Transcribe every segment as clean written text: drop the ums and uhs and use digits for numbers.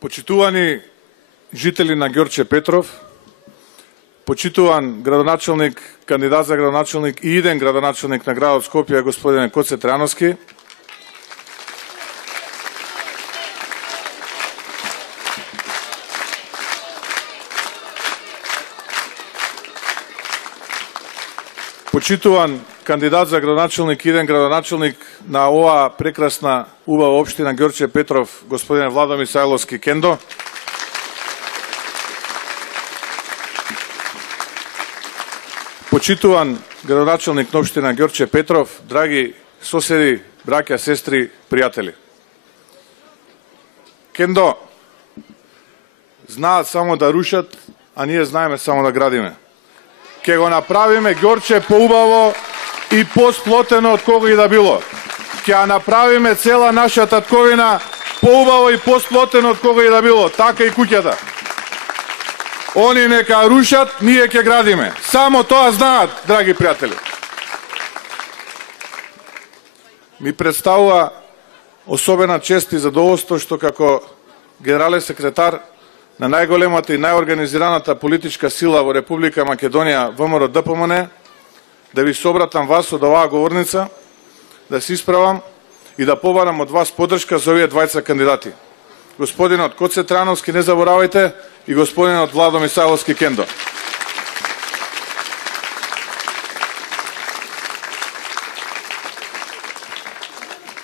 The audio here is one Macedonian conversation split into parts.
Почитувани жители на Ѓорче Петров, почитуван градоначалник, кандидат за градоначалник и иден градоначалник на градот Скопје, господин Коце Трајановски, почитуван кандидат за градоначалник и иден градоначалник на оваа прекрасна, убава општина Ѓорче Петров, господин Владо Мисајловски Кендо, почитуван градоначалник на општина Ѓорче Петров, драги соседи, браќа, сестри, пријатели. Кендо, знаат само да рушат, а ние знаеме само да градиме. Ке го направиме Ѓорче поубаво и посплотено од кого и да било. Ке ја направиме цела наша татковина поубаво и посплотено од кого и да било. Така и куќата. Они нека рушат, ние ќе градиме. Само тоа знаат, драги пријатели. Ми представува особена чест и задоволство што како генерален секретар на најголемата и најорганизираната политичка сила во Република Македонија, ВМРО-ДПМН, да ви се обратам вас од оваа говорница, да се исправам и да побарам од вас поддршка за овие двајца кандидати. Господинот Коце Трајановски, не заборавајте, и господинот Владо Мисајловски Кендо.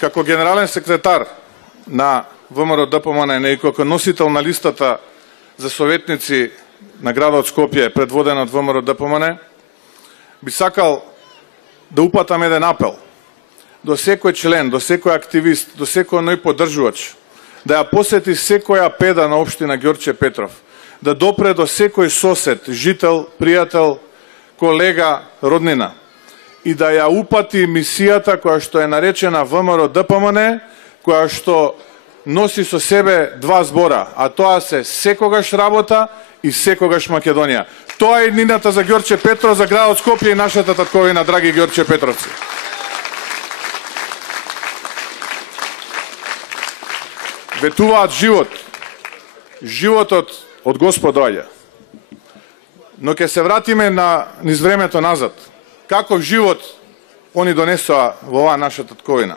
Како генерален секретар на ВМРО-ДПМН и како носител на листата за советници на градот Скопје, предводен од ВМРО-ДПМН, би сакал да упатам еден апел до секој член, до секој активист, до секој оној поддржувач, да ја посети секоја педа на општина Ѓорче Петров, да допре до секој сосед, жител, пријател, колега, роднина и да ја упати мисијата која што е наречена ВМРО-ДПМН, која што носи со себе два збора, а тоа се секогаш работа и секогаш Македонија. Тоа е иднината за Ѓорче Петров, за градот Скопје и нашата татковина, драги Ѓорче Петровци. Ветуваат живот. Животот од Господ доаѓа. Но ќе се вратиме низ времето назад. Каков живот они донесоа во оваа наша татковина.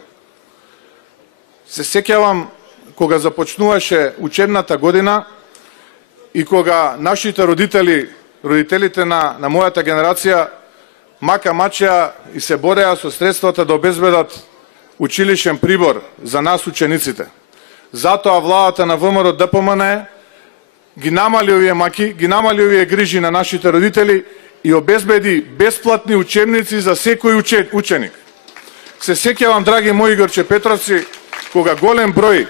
Се сеќавам кога започнуваше учебната година и кога нашите родители, родителите на мојата генерација, мака мачеа и се бореа со средствата да обезбедат училишен прибор за нас учениците. Затоа владата на ВМРО-ДПМН ги намали овие маки, ги намали овие грижи на нашите родители и обезбеди бесплатни учебници за секој ученик. Се сеќавам, драги мои Ѓорче Петровци, кога голем број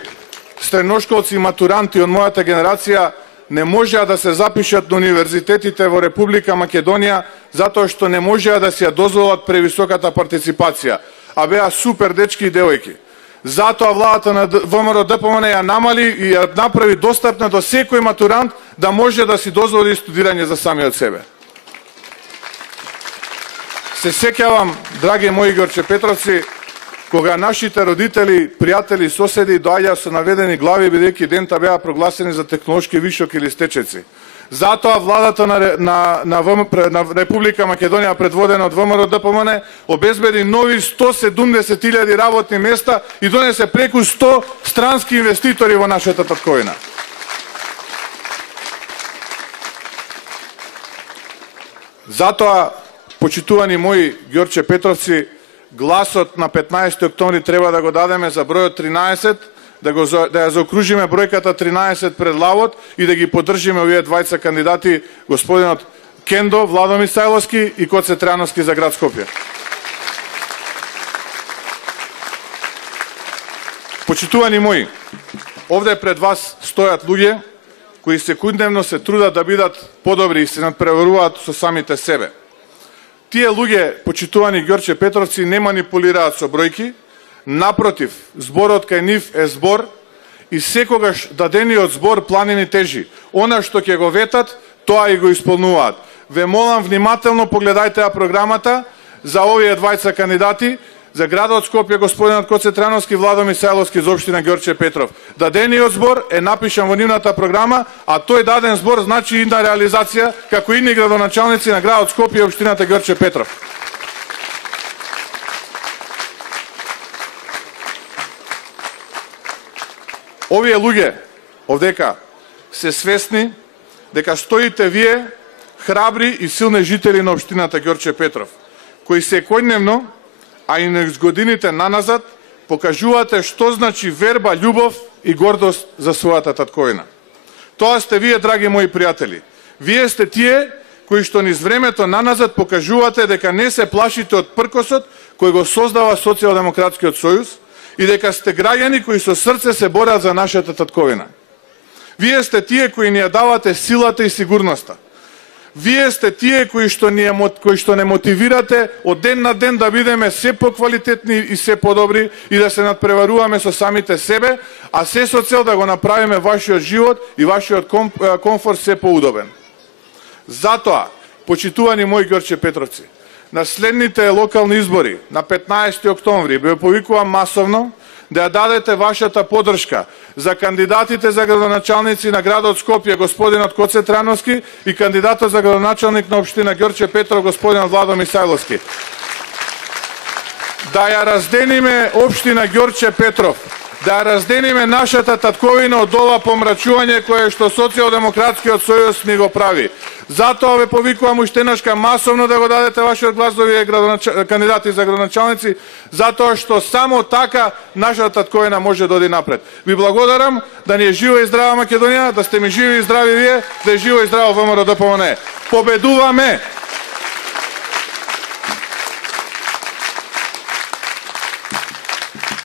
средношколци и матуранти од мојата генерација не можеа да се запишат на универзитетите во Република Македонија затоа што не можеа да си ја дозволат превисоката партиципација, а беа супер дечки и девојки. Затоа владата на ВМРО-ДПМН ја намали и ја направи достапна до секој матурант да може да си дозволи студирање за самиот себе. Се сеќавам, драги мои Ѓорче Петровци, кога нашите родители, пријатели и соседи доаѓаа со наведени глави бидејќи дента беа прогласени за технолошки вишок или стечеци. Затоа владата на Република Македонија, предводена од ВМРО-ДПМН, обезбеди нови 170.000 работни места и донесе преку 100 странски инвеститори во нашата татковина. Затоа, почитувани мои Ѓорче Петровци, гласот на 15 октомври треба да го дадеме за бројот 13, да ја заокружиме бројката 13 пред лавот и да ги поддржиме овие двајца кандидати, господинот Кендо, Владо Мисајловски и Коце Трајановски за град Скопје. Почитувани мои, овде пред вас стојат луѓе кои секундневно се трудат да бидат подобри и се надпреваруваат со самите себе. Тие луѓе, почитувани Ѓорче Петровци, не манипулираат со бројки, напротив, зборот кај нив е збор и секогаш дадениот збор планини тежи. Она што ќе го ветат, тоа и го исполнуваат. Ве молам внимателно погледајте ја програмата за овие двајца кандидати, за градот Скопје господинот Коце Трановски, Владо Мисајловски за општина Ѓорче Петров. Дадениот збор е напишан во нивната програма, а тој даден збор значи една реализација како и ни градоначалници на градот Скопје и општината Ѓорче Петров. Овие луѓе овдека се свесни дека стоите вие, храбри и силни жители на општината Ѓорче Петров, кои секојдневно, а и низ годините наназад, покажувате што значи верба, љубов и гордост за својата татковина. Тоа сте вие, драги мои пријатели. Вие сте тие кои што низ времето наназад покажувате дека не се плашите од пркосот кој го создава Социјалдемократскиот сојуз и дека сте граѓани кои со срце се борат за нашата татковина. Вие сте тие кои ни ја давате силата и сигурноста. Вие сте тие кои што не мотивирате од ден на ден да бидеме се поквалитетни и се подобри и да се надпреваруваме со самите себе, а се со цел да го направиме вашиот живот и вашиот комфорт се поудобен. Затоа, почитувани мои Ѓорче Петровци, на следните локални избори на 15 октомври ве повикувам масовно да ја дадете вашата поддршка за кандидатите за градоначалници на градот Скопје господинот Коце Трановски и кандидатот за градоначалник на општина Ѓорче Петров господинот Владо Мисајловски. Да ја раздениме општина Ѓорче Петров, да ја раздениме нашата татковина од ова помрачување кое што Социјалдемократскиот сојуз ни го прави. Затоа ве повикувам уште еднашка масовно да го дадете вашиот глас за овие кандидати за градоначалници, затоа што само така нашата татковина може да оди напред. Ви благодарам, да ни е жива и здрава Македонија, да сте ми живи и здрави вие, да е живо и здраво ВМРО ДПМНЕ. Победуваме!